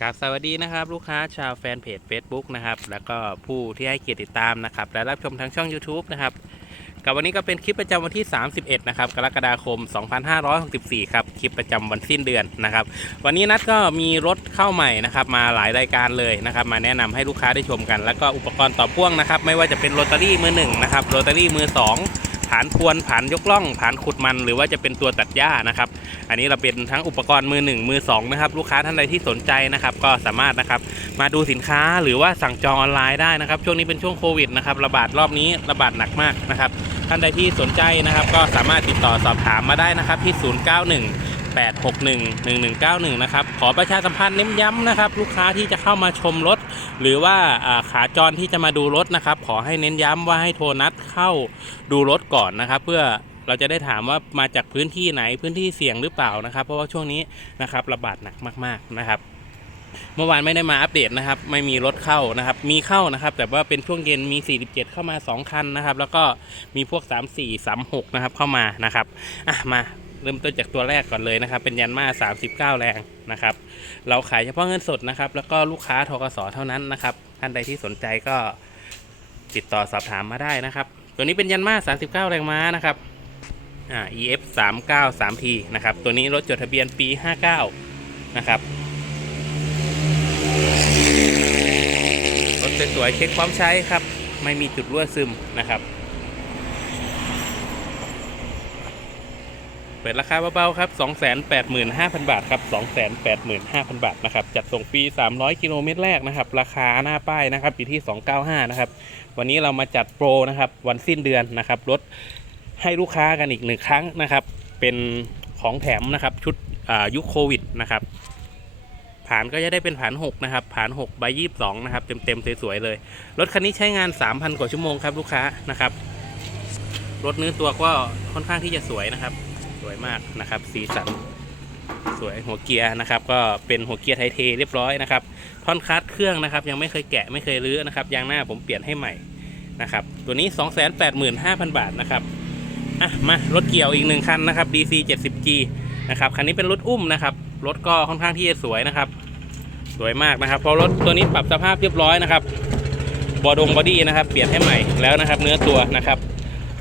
ครับสวัสดีนะครับ ลูกค้าชาวแฟนเพจ Facebook นะครับ แล้วก็ผู้ที่ให้เกียรติติดตามนะครับ และรับชมทางช่อง YouTube นะครับ กับวันนี้ก็เป็นคลิปประจำวันที่ 31 นะครับ กรกฎาคม 2564 ครับ คลิปประจำวันสิ้นเดือนนะครับ วันนี้นัดก็มีรถเข้าใหม่นะครับ มาหลายรายการเลยนะครับ มาแนะนำให้ลูกค้าได้ชมกัน แล้วก็อุปกรณ์ต่อพ่วงนะครับ ไม่ว่าจะเป็นโรตารี่มือหนึ่งนะครับ โรตารี่มือสอง ผานพวนผานยกล่องผานขุดมัน หรือว่าจะเป็นตัวตัดหญ้านะครับ อันนี้เราเป็นทั้งอุปกรณ์มือหนึ่งมือสองนะครับลูกค้าท่านใดที่สนใจนะครับ ก็สามารถนะครับมาดูสินค้าหรือว่าสั่งจองออนไลน์ได้นะครับ ช่วงนี้เป็นช่วงโควิดนะครับระบาดรอบนี้ระบาดหนักมากนะครับ ท่านใดที่สนใจนะครับ ก็สามารถติดต่อสอบถามมาได้นะครับที่ 091 861 1191 นะครับ ขอประชาสัมพันธ์เน้นย้ำนะครับ ลูกค้าที่จะเข้ามาชมรถ หรือว่าอ่าขาจรที่จะมาดูรถนะครับ ขอให้เน้นย้ำว่าให้โทรนัดเข้าดูรถก่อนนะครับ เพื่อเราจะได้ถามว่ามาจากพื้นที่ไหนพื้นที่เสี่ยงหรือเปล่านะครับ เพราะว่าช่วงนี้นะครับระบาดหนักมาก ๆนะครับเมื่อวานไม่ได้มาอัปเดตนะครับ ไม่มีรถเข้านะครับ มีเข้านะครับ แต่ว่าเป็นช่วงเย็นมี 47 เข้ามา 2 คันนะครับ แล้วก็มีพวก 3 4 3 6 นะครับเข้ามานะครับ อะมา เริ่มต้นจากตัวแรกก่อนเลยนะครับ เป็นยันมา 39 แรงนะครับ เราขายเฉพาะเงินสดนะครับ แล้วก็ลูกค้าทกสเท่านั้นนะครับ ท่านใดที่สนใจก็ติดต่อสอบถามมาได้นะครับ ตัวนี้เป็นยันมา 39 แรงม้านะครับอ่า EF 39 3T นะครับ ตัวนี้รถจดทะเบียนปี 59 นะครับรถสวยๆเช็คความใช้ครับ ไม่มีจุดรั่วซึมนะครับ เปิดราคาเบาๆครับ 285,000 บาทครับ 285,000 บาทนะครับ จัดส่งฟรี 300 กิโลเมตรแรกนะครับ ราคาหน้าป้ายนะครับอยู่ที่ 295 นะครับ วันนี้เรามาจัดโปรนะครับ วันสิ้นเดือนนะครับลดให้ลูกค้ากันอีกหนึ่งครั้งนะครับ เป็นของแถมนะครับ ชุดยุคโควิดนะครับผ่านก็จะได้เป็นผ่าน 6 นะครับผ่าน6ใบ22 นะครับ เต็มๆ สวย ๆ เลย รถคันนี้ใช้งาน 3,000 กว่าชั่วโมงครับ ลูกค้านะครับ รถเนื้อตัวก็ค่อนข้างที่จะสวยนะครับ สวยมากนะครับ สีสันสวยหัวเกียร์นะครับ ก็เป็นหัวเกียร์ไทเทเรียบร้อยนะครับท่อนคัสเครื่องนะครับ ยังไม่เคยแกะไม่เคยรื้อนะครับยางหน้าผมเปลี่ยนให้ใหม่นะครับ ตัวนี้ 285,000 บาทนะครับอะมารถเกี่ยวอีกหนึ่งคันนะครับ DC 70G นะครับคันนี้เป็นรถอุ้มนะครับรถก็ค่อนข้างที่จะสวยนะครับ สวยมากนะครับเพราะรถตัวนี้ปรับสภาพเรียบร้อยนะครับบอดงบอดี้นะครับ เปลี่ยนให้ใหม่แล้วนะครับ เนื้อตัวนะครับ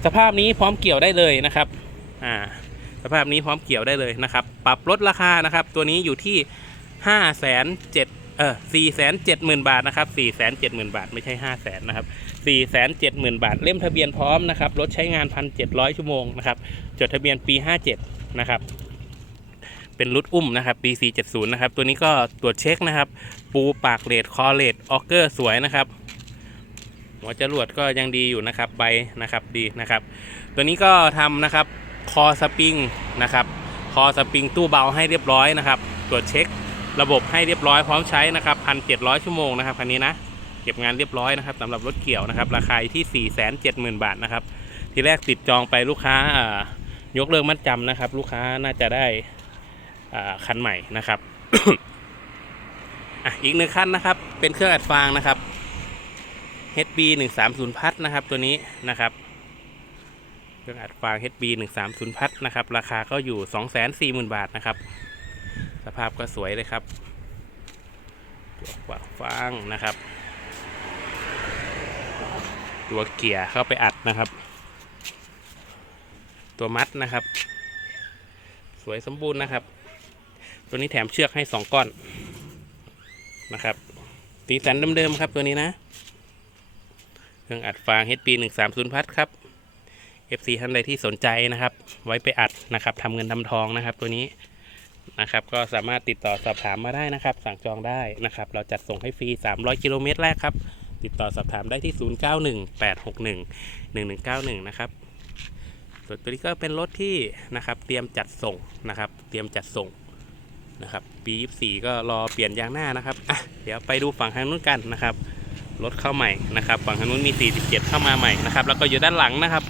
สภาพนี้พร้อมเกี่ยวได้เลยนะครับ อ่า สภาพนี้พร้อมเกี่ยวได้เลยนะครับ ปรับลดราคานะครับ ตัวนี้อยู่ที่ห้าแสนเจ็ดเออสี่แสนเจ็ดหมื่นบาทนะครับสี่แสนเจ็ดหมื่นบาทไม่ใช่ห้าแสนนะครับสี่แสนเจ็ดหมื่นบาท เล่มทะเบียนพร้อมนะครับรถใช้งานพันเจ็ดร้อยชั่วโมงนะครับ จดทะเบียนปีห้าเจ็ดนะครับเป็นรุ่นอุ้มนะครับ BC 70 นะครับ ตัวนี้ก็ตรวจเช็คนะครับ ปูปากเลดคอเลดออกเกอร์สวยนะครับ หัวจรวดก็ยังดีอยู่นะครับใบนะครับดีนะครับ ตัวนี้ก็ทำนะครับ คอสปริงนะครับ คอสปริงตู้เบาให้เรียบร้อยนะครับ ตรวจเช็คระบบให้เรียบร้อยพร้อมใช้นะครับพันเจ็ดร้อยชั่วโมงนะครับคันนี้นะ เก็บงานเรียบร้อยนะครับสำหรับรถเกี่ยวนะครับ ราคาที่4ี่แสนเจ็ดหมื่นบาทนะครับ ทีแรกติดจองไปลูกค้ายกเลิกมัดจำนะครับ ลูกค้าน่าจะได้คันใหม่นะครับอะอีกหนึ่งคันนะครับ เป็นเครื่องอัดฟางนะครับ HB 1 3 0พัดนะครับ ตัวนี้นะครับ รื่องอัดฟาง HB 1 3 0พัดนะครับ ราคาก็อยู่ 2 4 0 0 0 0 บาทนะครับ สภาพก็สวยเลยครับตัวกวาฟางนะครับ ตัวเกียร์เข้าไปอัดนะครับ ตัวมัดนะครับ สวยสมบูรณ์นะครับ ตัวนี้แถมเชือกให้ 2 ก้อนนะครับสีสันเดิมๆครับตัวนี้นะ เครื่องอัดฟาง HP 1 3 0พัดครับ FC ท่านใดที่สนใจนะครับ ไว้ไปอัดนะครับทำเงินทำทองนะครับ ตัวนี้นะครับ ก็สามารถติดต่อสอบถามมาได้นะครับ สั่งจองได้นะครับ เราจัดส่งให้ฟรี 300 กิโลเมตรแรกครับ ติดต่อสอบถามได้ที่ 0918611191 นะครับส่วนตัวนี้ก็เป็นรถที่นะครับ เตรียมจัดส่งนะครับ เตรียมจัดส่งนะครับ ปี24ก็รอเปลี่ยนยางหน้านะครับอะเดี๋ยวไปดูฝั่งทางนู้นกันนะครับรถเข้าใหม่นะครับ ฝั่งทางนู้นมี 47 เข้ามาใหม่นะครับ แล้วก็อยู่ด้านหลังนะครับ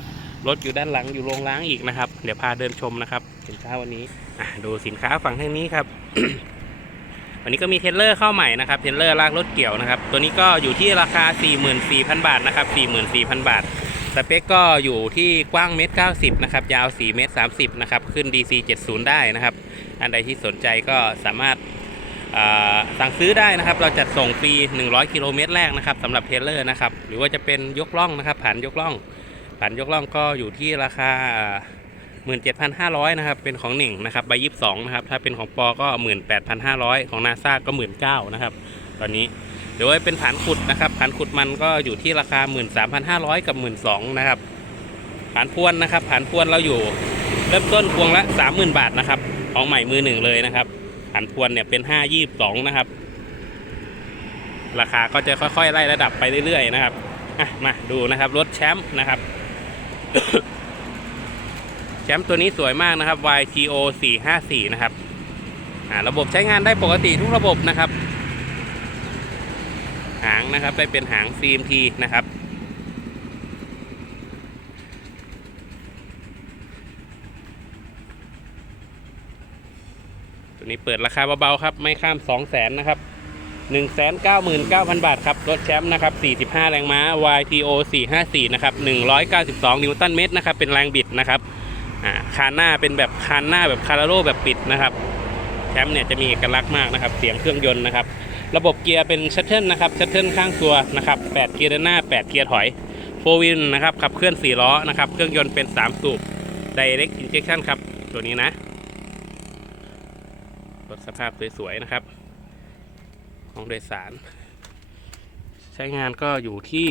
รถอยู่ด้านหลังอยู่โรงล้างอีกนะครับ เดี๋ยวพาเดินชมนะครับ สินค้าวันนี้ดูสินค้าฝั่งทางนี้ครับ วันนี้ก็มีเทรลเลอร์เข้าใหม่นะครับเทรลเลอร์ลากรถเกี่ยวนะครับ ตัวนี้ก็อยู่ที่ราคา 44,000 บาทนะครับ44,000 บาท สเปคก็อยู่ที่กว้างเมตร90นะครับยาว4เมตร30นะครับขึ้น DC 70 ได้นะครับ อันใดที่สนใจก็สามารถาสั่งซื้อได้นะครับ เราจัดส่งฟรี 100 กิโลเมตรแรกนะครับสำหรับเทรลเลอร์นะครับ หรือว่าจะเป็นยกล่องนะครับ ผ่านยกล่อง ผ่านยกล่องก็อยู่ที่ราคา 17,500 นะครับ เป็นของหนึ่งนะครับใบยี่สิบสองนะครับ ถ้าเป็นของปอก็ 18,500 ของนาซาก็ 19,000นะครับ ตอนนี้หรือว่าเป็นฐานขุดนะครับฐานขุดมันก็อยู่ที่ราคา 13,500 กับ 12,000นะครับฐานพวนนะครับฐานพวนเราอยู่ เริ่มต้นพวงละ 30,000 บาทนะครับของใหม่มือหนึ่งเลยนะครับฐานพวนเนี่ยเป็น522นะครับ ราคาก็จะค่อยๆไล่ระดับไปเรื่อยๆนะครับอะมาดูนะครับรถแชมป์นะครับ แชมป์ตัวนี้สวยมากนะครับ YGO 454 นะครับอ่าระบบใช้งานได้ปกติทุกระบบนะครับ หางนะครับได้เป็นหาง CMT นะครับตัวนี้เปิดราคาเบาๆครับ ไม่ข้าม 2 0 0 0 0 0นะครับ 199,000 บาทครับ รถแชมป์นะครับ 45 แรงม้า YTO 454 นะครับ 192 นิวตันเมตรนะครับ เป็นแรงบิดนะครับคานหน้าเป็นแบบคานหน้าแบบคาราโรแบบปิดนะครับ แชมป์เนี่ยจะมีเอกลักษณ์มากนะครับ เสียงเครื่องยนต์นะครับ ระบบเกียร์เป็นชัตเทิลนะครับชัตเทิลข้างตัวนะครับ 8 เกียร์เดินหน้า 8 เกียร์ถอยโฟวินนะครับ ขับเคลื่อน 4 ล้อนะครับ เครื่องยนต์เป็น 3 สูบ Direct Injection ครับ ตัวนี้นะ รถสภาพสวยๆนะครับ ของโดยสาร ใช้งานก็อยู่ที่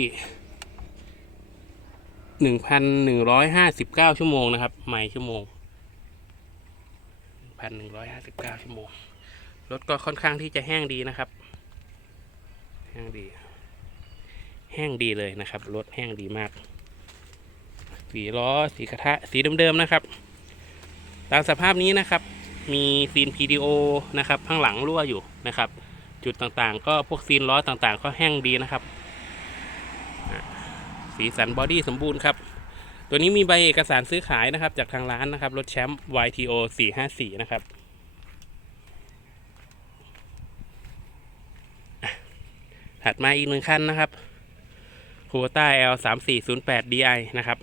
1,159ชั่วโมงนะครับ ไม่ชั่วโมง1,159ชั่วโมง รถก็ค่อนข้างที่จะแห้งดีนะครับ แห้งดี แห้งดีเลยนะครับ รถแห้งดีมาก สีล้อ สีกระทะ สีเดิมๆนะครับ ตามสภาพนี้นะครับ มีซีน PDO นะครับ ข้างหลังรั่วอยู่นะครับ จุดต่างๆ ก็พวกซีนล้อต่างๆ ก็แห้งดีนะครับ สีสันบอดี้สมบูรณ์ครับ ตัวนี้มีใบเอกสารซื้อขายนะครับ จากทางร้านนะครับ รถแชมป์ YTO 454 นะครับถัดมาอีกหนึ่งคันนะครับ c u b a L 3 4 0 8 DI นะครับ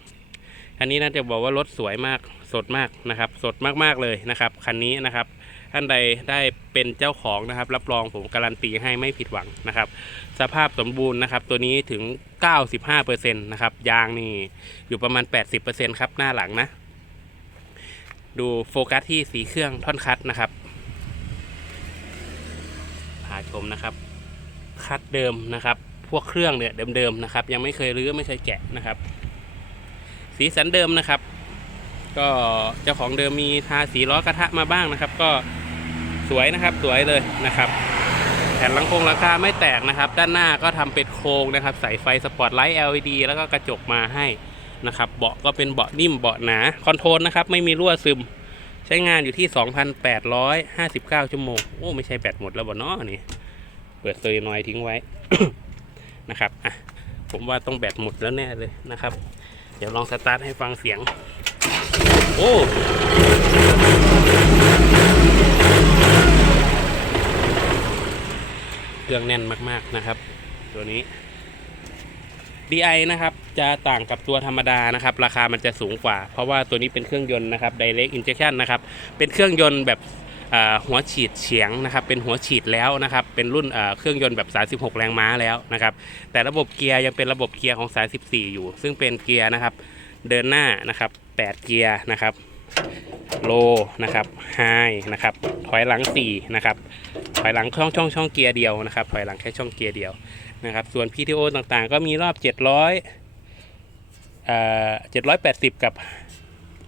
คันนี้น่าจะบอกว่ารถสวยมากสดมากนะครับ สดมากๆเลยนะครับ คันนี้นะครับ ท่านใดได้เป็นเจ้าของนะครับ รับรองผมการันตีให้ไม่ผิดหวังนะครับ สภาพสมบูรณ์นะครับ ตัวนี้ถึง 95%นะครับยางนี่อยู่ประมาณ 80%ครับหน้าหลังนะ ดูโฟกัสที่สีเครื่องท่อนคัดนะครับพาชมนะครับ คัดเดิมนะครับ พวกเครื่องเนี่ยเดิมๆนะครับ ยังไม่เคยรื้อไม่เคยแกะนะครับ สีสันเดิมนะครับก็เจ้าของเดิมมีทาสีล้อกระทะมาบ้างนะครับ ก็ สวยนะครับสวยเลยนะครับ แผ่นหลังโครงหลังคาไม่แตกนะครับ ด้านหน้าก็ทำเป็นโครงนะครับใส่ไฟสปอตไลท์ LED แล้วก็กระจกมาให้นะครับเบาะก็เป็นเบาะนิ่มเบาะหนาคอนโทรลนะครับไม่มีรั่วซึม ใช้งานอยู่ที่ 2,859 ชั่วโมง โอ้ ไม่ใช่แบตหมดแล้วบ่เนาะนี่ เปิดเซยนอยทิ้งไว้นะครับอะผมว่าต้องแบตหมดแล้วแน่เลยนะครับ เดี๋ยวลองสตาร์ทให้ฟังเสียง โอ้ เครื่องแน่นมากๆนะครับ ตัวนี้ DI นะครับจะต่างกับตัวธรรมดานะครับ ราคามันจะสูงกว่า เพราะว่าตัวนี้เป็นเครื่องยนต์นะครับ Direct Injection นะครับ เป็นเครื่องยนต์แบบหัวฉีดเฉียงนะครับ เป็นหัวฉีดแล้วนะครับ เป็นรุ่นเครื่องยนต์แบบ36แรงม้าแล้วนะครับ แต่ระบบเกียร์ยังเป็นระบบเกียร์ของ34อยู่ ซึ่งเป็นเกียร์นะครับ เดินหน้านะครับ 8 เกียร์นะครับ โลนะครับไฮนะครับ ถอยหลัง4นะครับ ถอยหลังช่องช่องช่องเกียร์เดียวนะครับ ถอยหลังแค่ช่องเกียร์เดียวนะครับ ส่วน PTO ต่างๆ ก็มีรอบ 700เอ่อ780 กับ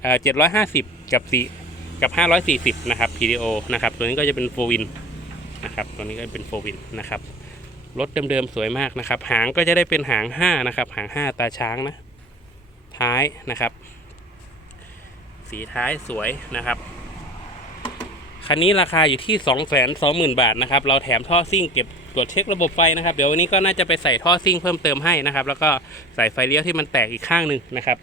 เอ่อ750 กับ4กับ 540 นะครับ PTO นะครับ ตัวนี้ก็จะเป็นโฟวินนะครับ ตัวนี้ก็เป็นโฟวินนะครับ รถเดิมๆ สวยมากนะครับ หางก็จะได้เป็นหาง 5 นะครับ หาง 5 ตาช้างนะ ท้ายนะครับ สีท้ายสวยนะครับคันนี้ราคาอยู่ที่ 2 2 0 0 0 0 บาทนะครับ เราแถมท่อซิ่งเก็บตรวจเช็คระบบไฟนะครับ เดี๋ยววันนี้ก็น่าจะไปใส่ท่อซิ่งเพิ่มเติมให้นะครับ แล้วก็ใส่ไฟเลี้ยวที่มันแตกอีกข้างหนึ่งนะครับ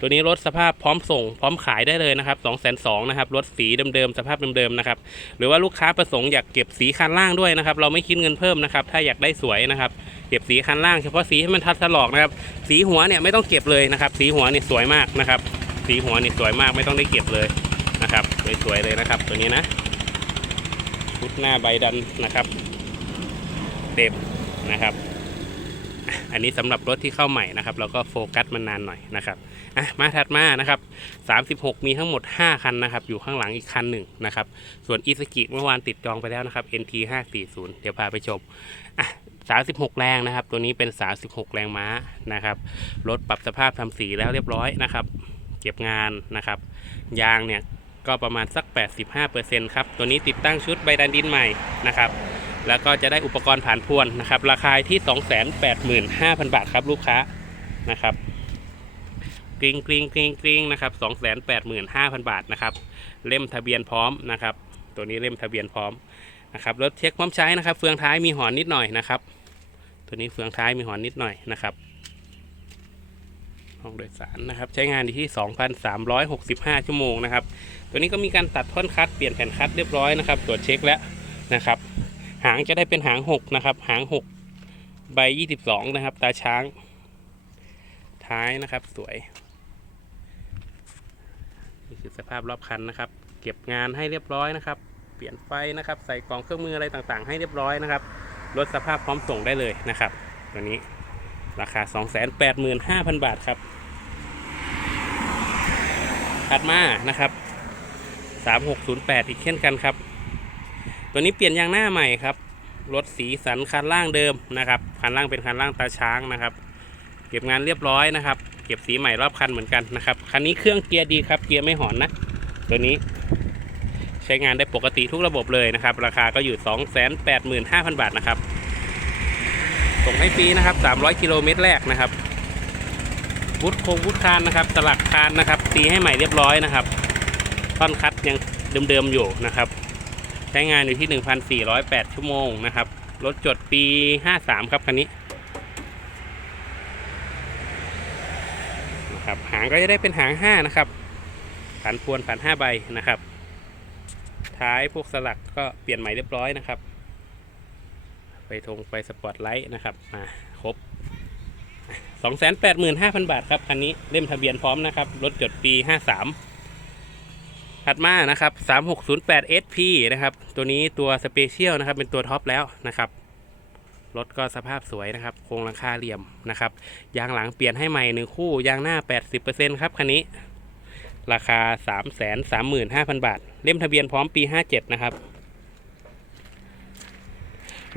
ตัวนี้รถสภาพพร้อมส่ง พร้อมขายได้เลยนะครับ2 2 0 0 0นะครับรถสีเดิมๆสภาพเดิมๆนะครับ หรือว่าลูกค้าประสงค์อยากเก็บสีคันล่างด้วยนะครับ เราไม่คิดเงินเพิ่มนะครับ ถ้าอยากได้สวยนะครับ เก็บสีคันล่างเฉพาะสีให้มันทัดถลอกนะครับ สีหัวเนี่ยไม่ต้องเก็บเลยนะครับ สีหัวเนี่ยสวยมากนะครับ สีหัวนี่สวยมากไม่ต้องได้เก็บเลยนะครับสวยๆเลยนะครับ ตัวนี้นะชุดหน้าใบดันนะครับเต็มนะครับ อันนี้สำหรับรถที่เข้าใหม่นะครับ เราก็โฟกัสมันนานหน่อยนะครับอะมาถัดมานะครับ 36 มีทั้งหมด 5 คันนะครับ อยู่ข้างหลังอีกคันหนึ่งนะครับ ส่วนอีสกิเมื่อวานติดจองไปแล้วนะครับ NT 540 เดี๋ยวพาไปชมอะ36 แรงนะครับ ตัวนี้เป็น 36 แรงม้านะครับ รถปรับสภาพทำสีแล้วเรียบร้อยนะครับ ก็บงานนะครับ ยางเนี่ยก็ประมาณสัก 85%ครับ ตัวนี้ติดตั้งชุดใบดันดินใหม่นะครับ แล้วก็จะได้อุปกรณ์ผ่านพวนนะครับ ราคาที่ 285,000 บาทครับลูกค้านะครับกริงกริงกริงกริงนะครับ285,000 บาทนะครับ เล่มทะเบียนพร้อมนะครับ ตัวนี้เล่มทะเบียนพร้อมนะครับ รถเช็คพร้อมใช้นะครับ เฟืองท้ายมีหอนนิดหน่อยนะครับ ตัวนี้เฟืองท้ายมีหอนนิดหน่อยนะครับ ห้องโดยสารนะครับ ใช้งานอยู่ที่ 2,365 ชั่วโมงนะครับ ตัวนี้ก็มีการตัดท่อนคัดเปลี่ยนแผ่นคัดเรียบร้อยนะครับ ตรวจเช็คแล้วนะครับ หางจะได้เป็นหาง 6 นะครับ หาง 6 ใบ 22 นะครับ ตาช้าง ท้ายนะครับสวย นี่คือสภาพรอบคันนะครับ เก็บงานให้เรียบร้อยนะครับ เปลี่ยนไฟนะครับ ใส่กล่องเครื่องมืออะไรต่างๆ ให้เรียบร้อยนะครับลดสภาพพร้อมส่งได้เลยนะครับ ตัวนี้ ราคา 285,000 บาทครับ ถัดมานะครับ 3608 อีกเช่นกันครับ ตัวนี้เปลี่ยนยางหน้าใหม่ครับ รถสีสันคันล่างเดิมนะครับ คันล่างเป็นคันล่างตาช้างนะครับ เก็บงานเรียบร้อยนะครับ เก็บสีใหม่รอบคันเหมือนกันนะครับ คันนี้เครื่องเกียร์ดีครับ เกียร์ไม่หอนนะ ตัวนี้ใช้งานได้ปกติทุกระบบเลยนะครับ ราคาก็อยู่ 285,000 บาทนะครับ ส่งให้ฟรีนะครับ 300 กิโลเมตรแรกนะครับวุฒโคงวุฒคานนะครับสลักคานนะครับ ตีให้ใหม่เรียบร้อยนะครับท่อนคัดยังเดิมๆอยู่นะครับ ใช้งานอยู่ที่ 1,408 ชั่วโมงนะครับรถจดปี 53 ครับคันนี้นะครับหางก็จะได้เป็นหาง 5 นะครับผันพวนผัน5ใบนะครับ ท้ายพวกสลักก็เปลี่ยนใหม่เรียบร้อยนะครับ ไปทงไปสปอตไลท์นะครับมาครบ 285,000 บาทครับ คันนี้เล่มทะเบียนพร้อมนะครับ รถจดปี 53 ถัดมานะครับ 3608 SP นะครับ ตัวนี้ตัวสเปเชียลนะครับ เป็นตัวท็อปแล้วนะครับ รถก็สภาพสวยนะครับ โครงหลังคาเหลี่ยมนะครับ ยางหลังเปลี่ยนให้ใหม่หนึ่งคู่ ยางหน้า 80%ครับคันนี้ ราคา 335,000 บาท เล่มทะเบียนพร้อมปี 57 นะครับ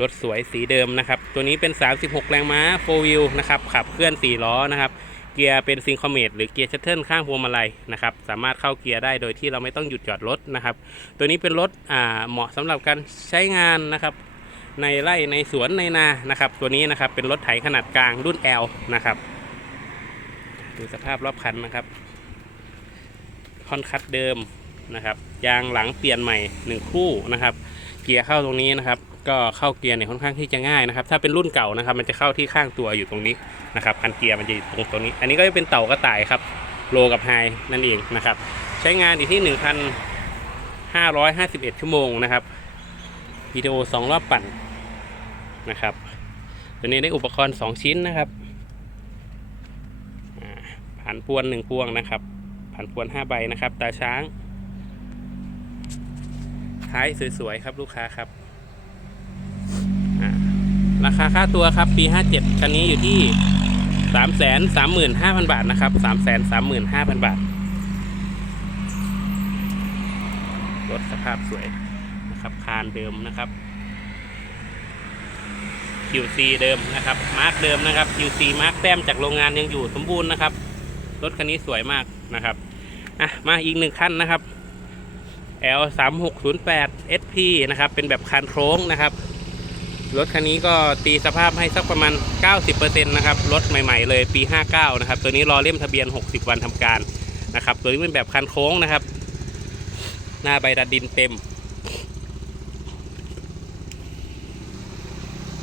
รถสวยสีเดิมนะครับ ตัวนี้เป็น 36 แรงม้า4 wheel นะครับขับเคลื่อน 4 ล้อนะครับ เกียร์เป็นซิงคอมเมตหรือเกียร์ชัตเทิลข้างพวงมาลัยนะครับ สามารถเข้าเกียร์ได้โดยที่เราไม่ต้องหยุดจอดรถนะครับ ตัวนี้เป็นรถอ่าเหมาะสำหรับการใช้งานนะครับ ในไร่ในสวนในนานะครับ ตัวนี้นะครับเป็นรถไถขนาดกลางรุ่น L นะครับดูสภาพรอบคันนะครับคอนคัดเดิมนะครับยางหลังเปลี่ยนใหม่ 1 คู่นะครับ เกียร์เข้าตรงนี้นะครับ ก็เข้าเกียร์เนี่ยค่อนข้างที่จะง่ายนะครับ ถ้าเป็นรุ่นเก่านะครับ มันจะเข้าที่ข้างตัวอยู่ตรงนี้นะครับคันเกียร์มันจะอยู่ตรงตรงนี้ อันนี้ก็จะเป็นเต่ากระต่ายครับโลกับไฮนั่นเองนะครับ ใช้งานอยู่ที่ 1,551 ชั่วโมงนะครับวิดีโอ 2 รอบปั่นนะครับ ตัวนี้ได้อุปกรณ์ 2 ชิ้นนะครับผ่านพวน 1 พวงนะครับผ่านพวน 5 ใบนะครับ ตาช้าง ท้ายสวย ๆ ครับลูกค้าครับ ราคาค่าตัวครับปี 57 คันนี้อยู่ที่ 335,000 บาทนะครับ 335,000 บาท รถสภาพสวยนะครับ คานเดิมนะครับ QC เดิมนะครับ มาร์กเดิมนะครับ QC มาร์กแต้มจากโรงงานยังอยู่สมบูรณ์นะครับ รถคันนี้สวยมากนะครับ อะ มาอีกหนึ่งคันนะครับ L 3 6 0 8 SP นะครับ เป็นแบบคันโค้งนะครับ รถคันนี้ก็ตีสภาพให้สักประมาณ 90%นะครับ รถใหม่ๆเลยปี 59 นะครับ ตัวนี้รอเล่มทะเบียน 60 วันทำการนะครับ ตัวนี้เป็นแบบคันโค้งนะครับ หน้าใบดัดดินเต็ม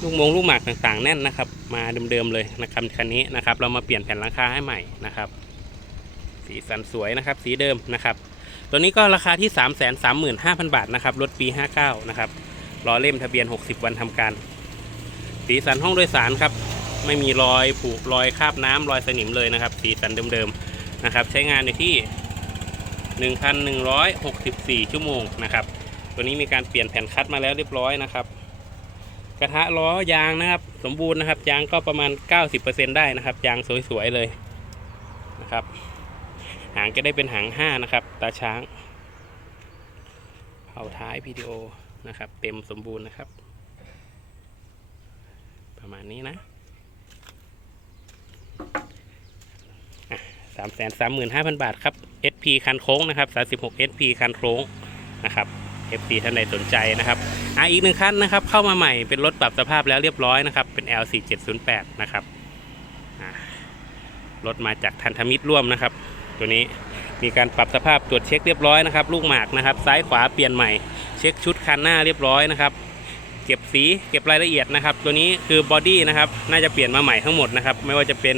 ลูกมงลูกหมากต่างๆแน่นนะครับ มาเดิมๆเลยนะครับคันนี้นะครับ เรามาเปลี่ยนแผ่นหลังคาให้ใหม่นะครับ สีสันสวยนะครับ สีเดิมนะครับ ตัวนี้ก็ราคาที่ 3 3 5 0 0 0 บาทนะครับ รถปี 59 นะครับ รอเล่มทะเบียน 60 วันทำการ สีสันห้องโดยสารครับ ไม่มีรอยผุรอยคราบน้ำรอยสนิมเลยนะครับ สีสันเดิมๆนะครับ ใช้งานในที่1,164 ชั่วโมงนะครับ ตัวนี้มีการเปลี่ยนแผ่นคัดมาแล้วเรียบร้อยนะครับ กระทะล้อยางนะครับ สมบูรณ์นะครับ ยางก็ประมาณ 90%ได้นะครับ ยางสวยๆเลยนะครับ หางจะได้เป็นหาง 5 นะครับ ตาช้างเผาท้าย PTO นะครับ เต็มสมบูรณ์นะครับ ประมาณนี้นะสามแสนสามหมื่นห้าพันบาทครับ SP คันโค้งนะครับสามสิบหก SP คันโค้งนะครับ FP ท่านใดสนใจนะครับอะอีกหนึ่งคันนะครับ เข้ามาใหม่เป็นรถปรับสภาพแล้วเรียบร้อยนะครับ เป็น L4708 นะครับรถมาจากทันธมิตรร่วมนะครับ ตัวนี้ มีการปรับสภาพตรวจเช็คเรียบร้อยนะครับ ลูกหมากนะครับ ซ้ายขวาเปลี่ยนใหม่ เช็คชุดคันหน้าเรียบร้อยนะครับ เก็บสีเก็บรายละเอียดนะครับ ตัวนี้คือบอดี้นะครับ น่าจะเปลี่ยนมาใหม่ทั้งหมดนะครับ ไม่ว่าจะเป็น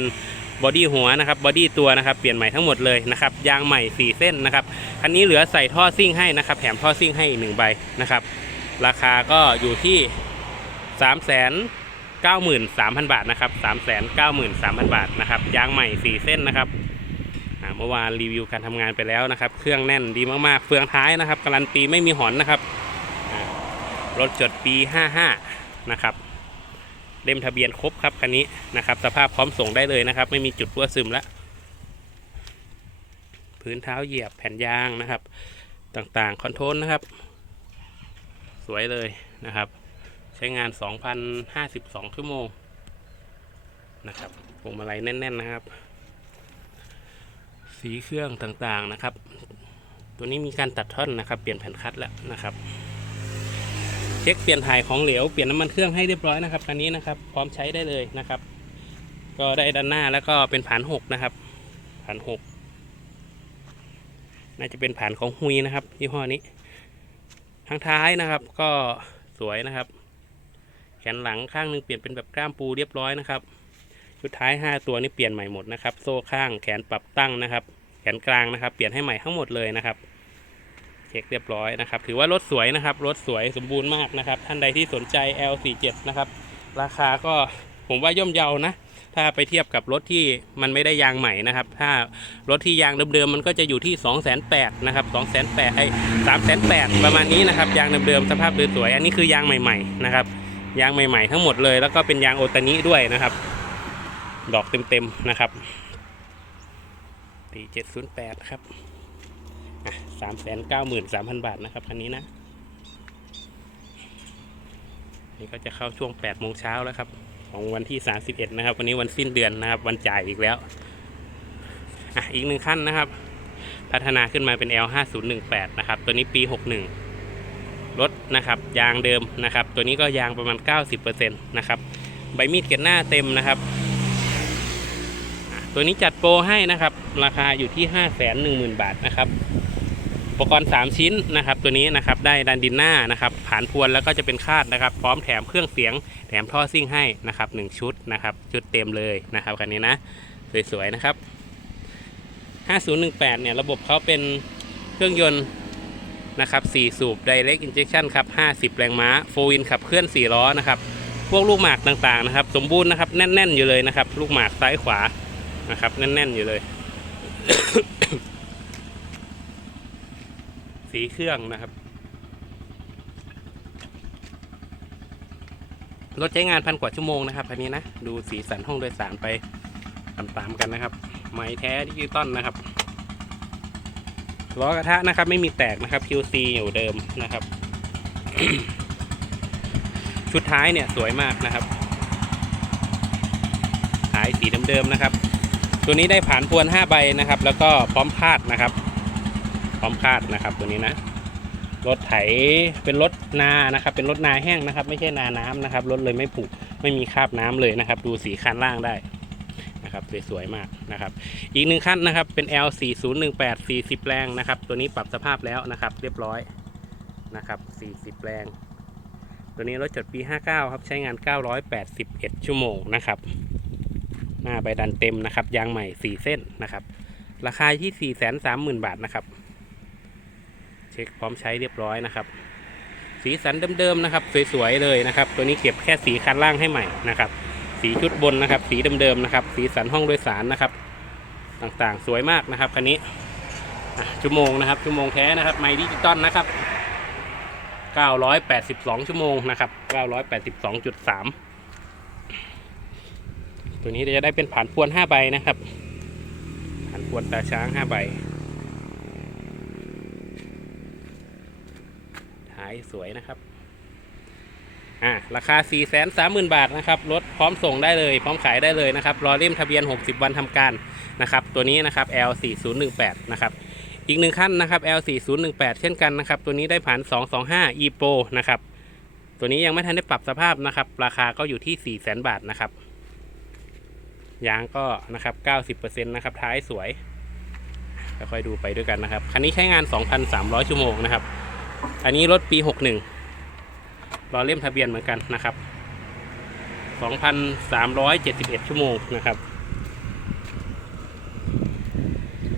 บอดี้หัวนะครับ บอดี้ตัวนะครับ เปลี่ยนใหม่ทั้งหมดเลยนะครับ ยางใหม่ 4 เส้นนะครับ คันนี้เหลือใส่ท่อซิ่งให้นะครับ แถมท่อซิ่งให้อีกหนึ่งใบนะครับ ราคาก็อยู่ที่3 9 3 0 0 0 บาทนะครับ 3 9 3 0 0 0 บาทนะครับ ยางใหม่ 4 เส้นนะครับ เมื่อวานรีวิวการทำงานไปแล้วนะครับ เครื่องแน่นดีมากๆ เฟืองท้ายนะครับการันตีไม่มีหอนนะครับรถจดปี 55 นะครับ เล่มทะเบียนครบครับคันนี้นะครับ สภาพพร้อมส่งได้เลยนะครับ ไม่มีจุดรั่วซึมแล้วพื้นเท้าเหยียบแผ่นยางนะครับ ต่างๆ คอนโทรลนะครับ สวยเลยนะครับ ใช้งาน 2,052 ชั่วโมงนะครับพวงมาลัยแน่น ๆ นะครับ สีเครื่องต่างๆนะครับ ตัวนี้มีการตัดท่อนนะครับ เปลี่ยนแผ่นคัดแล้วนะครับ เช็คเปลี่ยนถ่ายของเหลว เปลี่ยนน้ำมันเครื่องให้เรียบร้อยนะครับคันนี้นะครับ พร้อมใช้ได้เลยนะครับ ก็ได้ด้านหน้าแล้วก็เป็นผานหกนะครับผานหกน่าจะเป็นผ่านของฮุยนะครับยี่ห้อนี้ทางท้ายนะครับ ก็สวยนะครับ แขนหลังข้างหนึงเปลี่ยนเป็นแบบกล้ามปูเรียบร้อยนะครับ ชุดท้าย 5 ตัวนี้เปลี่ยนใหม่หมดนะครับ โซ่ข้างแขนปรับตั้งนะครับ แขนกลางนะครับ เปลี่ยนให้ใหม่ทั้งหมดเลยนะครับ เช็คเรียบร้อยนะครับ ถือว่ารถสวยนะครับ รถสวยสมบูรณ์มากนะครับ ท่านใดที่สนใจ L47 นะครับ ราคาก็ผมว่าย่อมเยานะ ถ้าไปเทียบกับรถที่มันไม่ได้ยางใหม่นะครับ ถ้ารถที่ยางเดิมๆมันก็จะอยู่ที่ 2 8 0 0 0นะครับ 2 8 0 0 0ไอ้3 8 0 0ประมาณนี้นะครับ ยางเดิมๆสภาพสวยๆ อันนี้คือยางใหม่ๆนะครับ ยางใหม่ๆทั้งหมดเลย แล้วก็เป็นยางโอตานิด้วยนะครับ ดอกเต็มๆนะครับปี708ครับสามแสนเก้าหมื่นสามพันบาทนะครับคันนี้นะ นี่ก็จะเข้าช่วง8โมงเช้าแล้วครับ ของวันที่31นะครับ วันนี้วันสิ้นเดือนนะครับ วันจ่ายอีกแล้ว อะ อีกหนึ่งขั้นนะครับ พัฒนาขึ้นมาเป็น L 5 0 1 8นะครับ ตัวนี้ปี 61 รถนะครับ ยางเดิมนะครับ ตัวนี้ก็ยางประมาณ 90%นะครับ ใบมีดเกล็ดหน้าเต็มนะครับ ตัวนี้จัดโปรให้นะครับ ราคาอยู่ที่ 5 1 0 0 0 0 บาทนะครับ อุปกรณ์ 3 ชิ้นนะครับ ตัวนี้นะครับได้ดันดินหน้านะครับผานพวนแล้วก็จะเป็นคาดนะครับ พร้อมแถมเครื่องเสียงแถมท่อซิ่งให้นะครับ1ชุดนะครับ ชุดเต็มเลยนะครับคันนี้นะ สวยๆนะครับ 5018 เนี่ยระบบเขาเป็นเครื่องยนต์นะครับ 4 สูบ Direct Injection ครับ 50 แรงม้าโฟวินขับเคลื่อน 4 ล้อนะครับ พวกลูกหมากต่างๆนะครับ สมบูรณ์นะครับ แน่น ๆ อยู่เลยนะครับ ลูกหมากซ้ายขวา นะครับ แน่น ๆ อยู่เลย สีเครื่องนะครับ รถใช้งานพันกว่าชั่วโมงนะครับคันนี้นะ ดูสีสันห้องโดยสารไปตามๆกันนะครับ ไม้แท้ดิจิตอลนะครับล้อกระทะนะครับ ไม่มีแตกนะครับ QC อยู่เดิมนะครับ ชุดท้ายเนี่ยสวยมากนะครับ ท้ายสีเดิมๆนะครับ ตัวนี้ได้ผ่านพวน5ใบนะครับ แล้วก็พร้อมคาดนะครับ พร้อมคาดนะครับ ตัวนี้นะรถไถเป็นรถนานะครับ เป็นรถนาแห้งนะครับ ไม่ใช่นาน้ำนะครับรถเลยไม่ผุไม่มีคราบน้ำเลยนะครับ ดูสีคันล่างได้นะครับสวยๆมากนะครับ อีกหนึ่งคันนะครับเป็น L 4 0 1 8 40แรงนะครับ ตัวนี้ปรับสภาพแล้วนะครับ เรียบร้อยนะครับ40แรง ตัวนี้รถจดปี 59 ครับ ใช้งาน 981 ชั่วโมงนะครับ หน้าใบดันเต็มนะครับ ยางใหม่4เส้นนะครับ ราคาที่430,000บาทนะครับ เช็คพร้อมใช้เรียบร้อยนะครับ สีสันเดิมๆนะครับ สวยๆเลยนะครับ ตัวนี้เก็บแค่สีคันล่างให้ใหม่นะครับ สีชุดบนนะครับ สีเดิมๆนะครับ สีสันห้องโดยสารนะครับ ต่างๆ สวยมากนะครับคันนี้ชั่วโมงนะครับ ชั่วโมงแท้นะครับไมค์ดิจิตอลนะครับ982 ชั่วโมงนะครับ982.3 ตัวนี้จะได้เป็นผ่านพวน5ใบนะครับ ผ่านพวนตาช้าง5ใบท้ายสวยนะครับอ่าราคา 4 3 0 0 0 0 บาทนะครับรถพร้อมส่งได้เลย พร้อมขายได้เลยนะครับรอเล่มทะเบียน 60 วันทำการนะครับ ตัวนี้นะครับ L 4 0 1 8 นะครับอีกหนึ่งขั้นนะครับ L 4 0 1 8 เช่นกันนะครับ ตัวนี้ได้ผ่าน 225 e pro นะครับ ตัวนี้ยังไม่ทันได้ปรับสภาพนะครับ ราคาก็อยู่ที่ 4 0 0 0 0 0 บาทนะครับ ยางก็นะครับ 90%นะครับท้ายสวยค่อยๆดูไปด้วยกันนะครับ คันนี้ใช้งาน 2,300 ชั่วโมงนะครับ อันนี้รถปี 61รอเล่มทะเบียนเหมือนกันนะครับ 2,371 ชั่วโมงนะครับ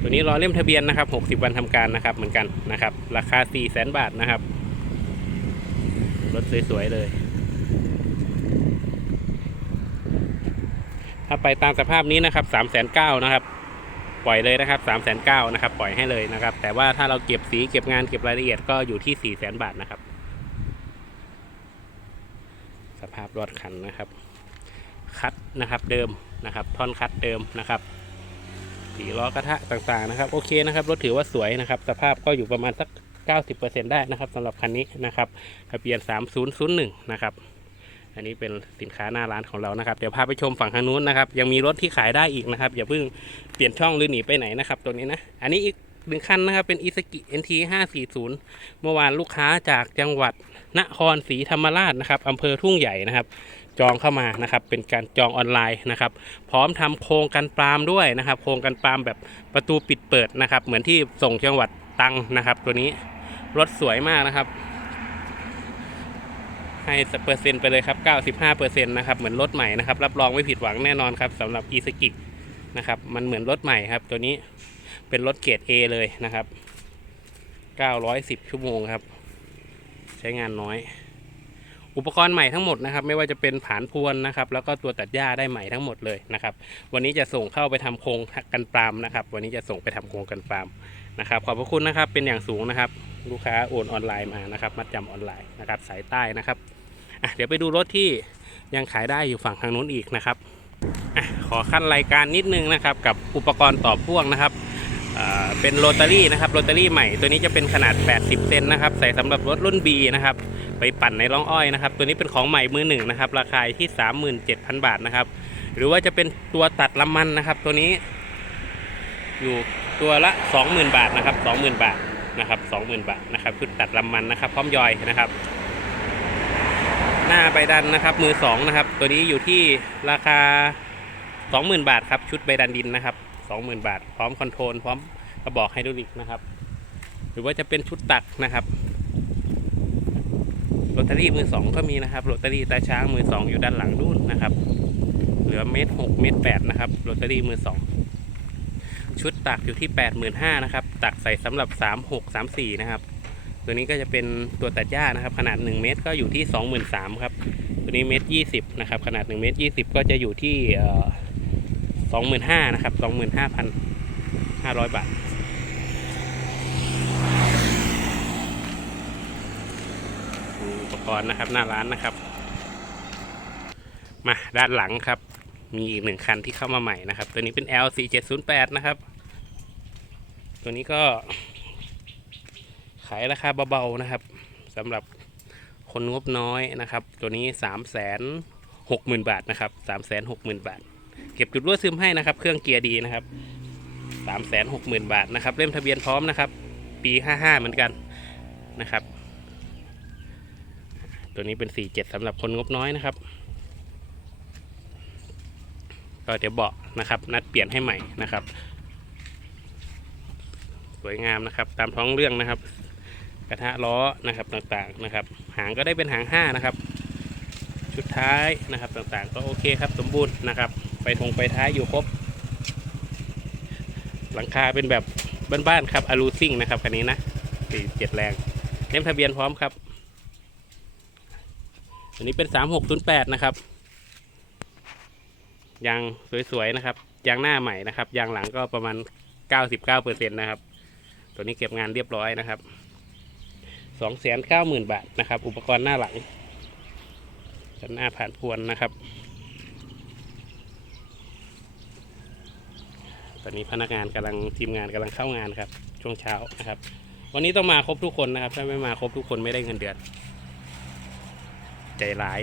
ตัวนี้รอเล่มทะเบียนนะครับ 60 วันทำการนะครับเหมือนกันนะครับ ราคา 4 0 0 0 0 0 บาทนะครับ รถสวยๆเลย ถ้าไปตามสภาพนี้นะครับ3 9 0 0 0นนะครับ ปล่อยเลยนะครับ3 9 0 0 0นนะครับ ปล่อยให้เลยนะครับ แต่ว่าถ้าเราเก็บสีเก็บงานเก็บรายละเอียดก็อยู่ที่4 0 0 0 0 0บาทนะครับ สภาพรถคันนะครับ คัดนะครับเดิมนะครับ ท่อนคัดเดิมนะครับสีล้อกระทะต่างๆนะครับ โอเคนะครับ รถถือว่าสวยนะครับ สภาพก็อยู่ประมาณสัก 90%ได้นะครับสำหรับคันนี้นะครับทะเบียน 3001 นะครับ อันนี้เป็นสินค้าหน้าร้านของเรานะครับ เดี๋ยวพาไปชมฝั่งทางนู้นนะครับ ยังมีรถที่ขายได้อีกนะครับ อย่าเพิ่งเปลี่ยนช่องหรือหนีไปไหนนะครับ ตัวนี้นะ อันนี้อีกหนึ่งคันนะครับ เป็น i s u z u NT 540 เมื่อวานลูกค้าจากจังหวัดนครศรีธรรมราชนะครับอำเภอทุ่งใหญ่นะครับ จองเข้ามานะครับ เป็นการจองออนไลน์นะครับ พร้อมทำโครงกันปรามด้วยนะครับ โครงกันปรามแบบประตูปิดเปิดนะครับ เหมือนที่ส่งจังหวัดตังนะครับ ตัวนี้รถสวยมากนะครับ ให้เปอร์เซ็นต์ไปเลยครับ 95%นะครับ เหมือนรถใหม่นะครับ รับรองไม่ผิดหวังแน่นอนครับสำหรับ e s k i นะครับ มันเหมือนรถใหม่ครับ ตัวนี้เป็นรถเกรด A เลยนะครับ 910 ชั่วโมงครับ ใช้งานน้อย อุปกรณ์ใหม่ทั้งหมดนะครับ ไม่ว่าจะเป็นผานพวนนะครับ แล้วก็ตัวตัดหญ้าได้ใหม่ทั้งหมดเลยนะครับ วันนี้จะส่งเข้าไปทำโครงกันปรามนะครับ วันนี้จะส่งไปทำโครงกันปรามนะครับ ขอบพระคุณนะครับ เป็นอย่างสูงนะครับ ลูกค้าโอนออนไลน์มานะครับ มัดจำออนไลน์นะครับ สายใต้นะครับเดี๋ยวไปดูรถที่ยังขายได้อยู่ฝั่งทางนู้นอีกนะครับอขอขั้นรายการนิดนึงนะครับ กับอุปกรณ์ต่อพ่วงนะครับเป็นโรตารี่นะครับโรตารี่ใหม่ตัวนี้จะเป็นขนาด 80 เซนนะครับ ใส่สำหรับรถรุ่น B นะครับ ไปปั่นในร่องอ้อยนะครับ ตัวนี้เป็นของใหม่มือหนึ่งนะครับ ราคาที่ 37,000 บาทนะครับ หรือว่าจะเป็นตัวตัดลำมันนะครับ ตัวนี้อยู่ตัวละ 20,000 บาทนะครับ 20,000 บาท นะครับ20,000 บาทนะครับชุดตัดลำมันนะครับ พร้อมยอยนะครับ หน้าใบดันนะครับ มือสองนะครับ ตัวนี้อยู่ที่ราคา 20,000 บาทครับชุดใบดันดินนะครับ 20,000 บาท พร้อมคอนโทรลพร้อมกระบอกไฮดรอลิกนะครับ หรือว่าจะเป็นชุดตักนะครับโรตารี่มือสองก็มีนะครับโรตารี่ตาช้างมือสองอยู่ด้านหลังนู่นนะครับ เหลือเมตรหกเมตรแปดนะครับโรตารี่มือสอง ชุดตักอยู่ที่แปดหมื่นห้านะครับ ตักใส่สำหรับสามหกสามสี่นะครับ ตัวนี้ก็จะเป็นตัวตัดหญ้านะครับ ขนาด 1 เมตรก็อยู่ที่ 23,000ครับ ตัวนี้เมตร20 นะครับ ขนาด 1 เมตร 20 ก็จะอยู่ที่เอ่อ25,000นะครับ 25,500 บาทอุปกรณ์นะครับหน้าร้านนะครับ มาด้านหลังครับ มีอีกหนึ่งคันที่เข้ามาใหม่นะครับ ตัวนี้เป็น L4708 นะครับ ตัวนี้ก็ขายราคาเบาๆนะครับสำหรับคนงบน้อยนะครับ ตัวนี้ 3 6 0 0 0 0 บาทนะครับ 3 6 0 0 0 0 บาท เก็บจุดรั่วซึมให้นะครับ เครื่องเกียร์ดีนะครับ 3 6 0 0 0 0 บาทนะครับ เล่มทะเบียนพร้อมนะครับ ปี 55 เหมือนกันนะครับ ตัวนี้เป็น 47สำหรับคนงบน้อยนะครับ ก็เดี๋ยวเบาะนะครับ นัดเปลี่ยนให้ใหม่นะครับ สวยงามนะครับ ตามท้องเรื่องนะครับ กระทะล้อนะครับต่างๆนะครับ หางก็ได้เป็นหาง5นะครับ ชุดท้ายนะครับต่างๆ ก็โอเคครับสมบูรณ์นะครับ ไปทงไปท้ายอยู่ครบ หลังคาเป็นแบบบ้านๆครับอลูซิ่งนะครับคันนี้นะ47แรงเล่มทะเบียนพร้อมครับอันนี้เป็น 3608 นะครับ ยางสวยๆนะครับ ยางหน้าใหม่นะครับ ยางหลังก็ประมาณ 99%นะครับ ตัวนี้เก็บงานเรียบร้อยนะครับสองแสนเก้าหมื่นบาทนะครับ อุปกรณ์หน้าหลังด้านหน้าผ่านพวนนะครับ ตอนนี้พนักงานกำลังทีมงานกำลังเข้างานครับ ช่วงเช้านะครับ วันนี้ต้องมาครบทุกคนนะครับ ถ้าไม่มาครบทุกคนไม่ได้เงินเดือน ใจร้าย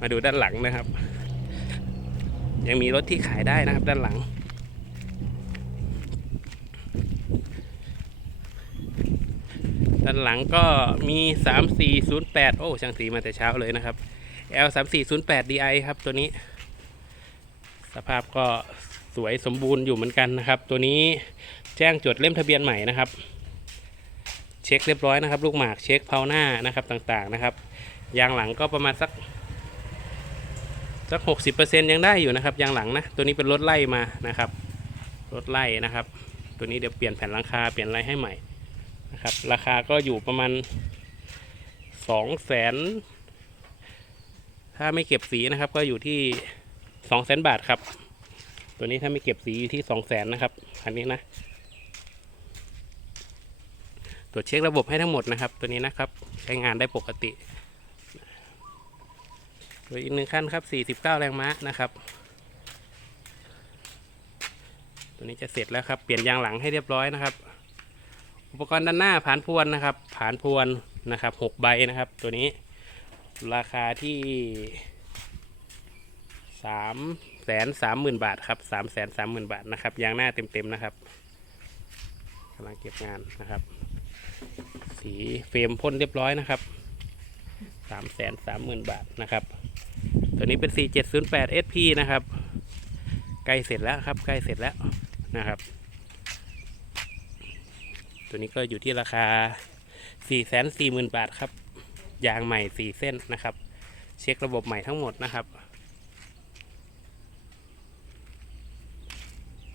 มาดูด้านหลังนะครับ ยังมีรถที่ขายได้นะครับ ด้านหลัง ด้านหลังก็มี 3408 โอ้ช่างสีมาแต่เช้าเลยนะครับ L 3408 DI ครับตัวนี้ สภาพก็สวยสมบูรณ์อยู่เหมือนกันนะครับ ตัวนี้แจ้งจดเล่มทะเบียนใหม่นะครับ เช็คเรียบร้อยนะครับ ลูกหมากเช็คเพาหน้านะครับต่างๆนะครับ ยางหลังก็ประมาณสักสักหกสิบเปอร์เซ็นยังได้อยู่นะครับยางหลังนะตัวนี้เป็นรถไล่มานะครับรถไล่นะครับ ตัวนี้เดี๋ยวเปลี่ยนแผ่นหลังคาเปลี่ยนอะไรให้ใหม่นะครับราคาก็อยู่ประมาณสองแสนถ้าไม่เก็บสีนะครับก็อยู่ที่สองแสนบาทครับ ตัวนี้ถ้าไม่เก็บสีอยู่ที่สองแสนนะครับอันนี้นะตรวจเช็คระบบให้ทั้งหมดนะครับ ตัวนี้นะครับใช้งานได้ปกติ ตัวอีกหนึ่งขั้นครับ 49 แรงม้านะครับ ตัวนี้จะเสร็จแล้วครับ เปลี่ยนยางหลังให้เรียบร้อยนะครับ อุปกรณ์ด้านหน้าผานพวนนะครับ ผานพวนนะครับ6ใบนะครับ ตัวนี้ราคาที่3แสนสามหมื่นบาทครับ3แสนสามหมื่นบาทนะครับยางหน้าเต็มๆนะครับกำลังเก็บงานนะครับ สีเฟรมพ่นเรียบร้อยนะครับ สามแสนสามหมื่นบาทนะครับ ตัวนี้เป็น4708 SP นะครับใกล้เสร็จแล้วครับใกล้เสร็จแล้วนะครับ ตัวนี้ก็อยู่ที่ราคา440,000บาทครับยางใหม่4เส้นนะครับ เช็คระบบใหม่ทั้งหมดนะครับ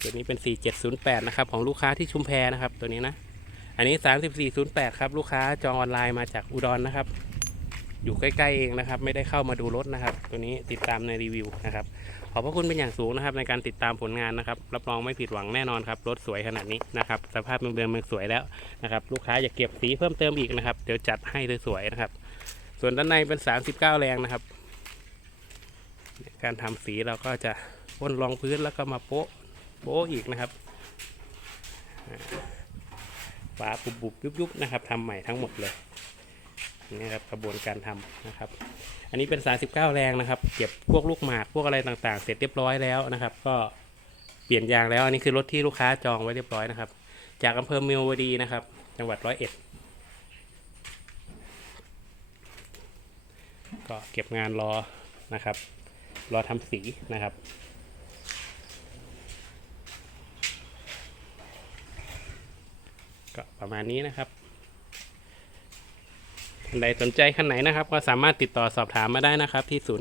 ตัวนี้เป็น4708นะครับ ของลูกค้าที่ชุมแพนะครับตัวนี้นะอันนี้ 3408 ครับ ลูกค้าจองออนไลน์มาจากอุดรนนะครับ อยู่ใกล้ๆเองนะครับ ไม่ได้เข้ามาดูรถนะครับ ตัวนี้ติดตามในรีวิวนะครับ ขอบพระคุณเป็นอย่างสูงนะครับ ในการติดตามผลงานนะครับ รับรองไม่ผิดหวังแน่นอนครับ รถสวยขนาดนี้นะครับ สภาพเดิมๆมันสวยแล้วนะครับ ลูกค้าอยากเก็บสีเพิ่มเติมอีกนะครับ เดี๋ยวจัดให้สวยๆนะครับ ส่วนด้านในเป็น 39 แรงนะครับ การทำสีเราก็จะพ่นรองพื้นแล้วก็มาโป๊ะโป๊ะอีกนะครับฝาบุบบุบยุบยุบนะครับทำใหม่ทั้งหมดเลย นี่ครับกระบวนการทำนะครับ อันนี้เป็น 39 แรงนะครับ เก็บพวกลูกหมากพวกอะไรต่างๆ เสร็จเรียบร้อยแล้วนะครับ ก็เปลี่ยนยางแล้ว อันนี้คือรถที่ลูกค้าจองไว้เรียบร้อยนะครับ จากอำเภอเมียวดีนะครับ จังหวัดร้อยเอ็ดก็เก็บงานรอนะครับ รอทำสีนะครับก็ประมาณนี้นะครับ นใดสนใจคันไหนนะครับก็สามารถติดต่อสอบถามมาได้นะครับที่ 0918611191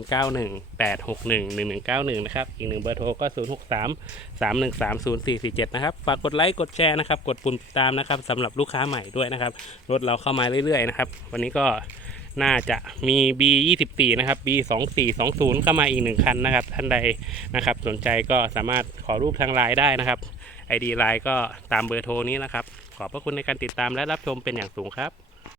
นะครับ อีกหนึ่งเบอร์โทรก็ 0633130447 นะครับ ฝากกดไลค์กดแชร์นะครับ กดปุ่มติดตามนะครับสำหรับลูกค้าใหม่ด้วยนะครับ รถเราเข้ามาเรื่อยๆนะครับ วันนี้ก็น่าจะมี B24 นะครับ B2420 เข้ามาอีกหนึ่งคันนะครับ ท่านใดนะครับสนใจก็สามารถขอรูปทางไลน์ได้นะครับ ID ไลน์ก็ตามเบอร์โทรนี้นะครับ ขอบพระคุณในการติดตามและรับชมเป็นอย่างสูงครับ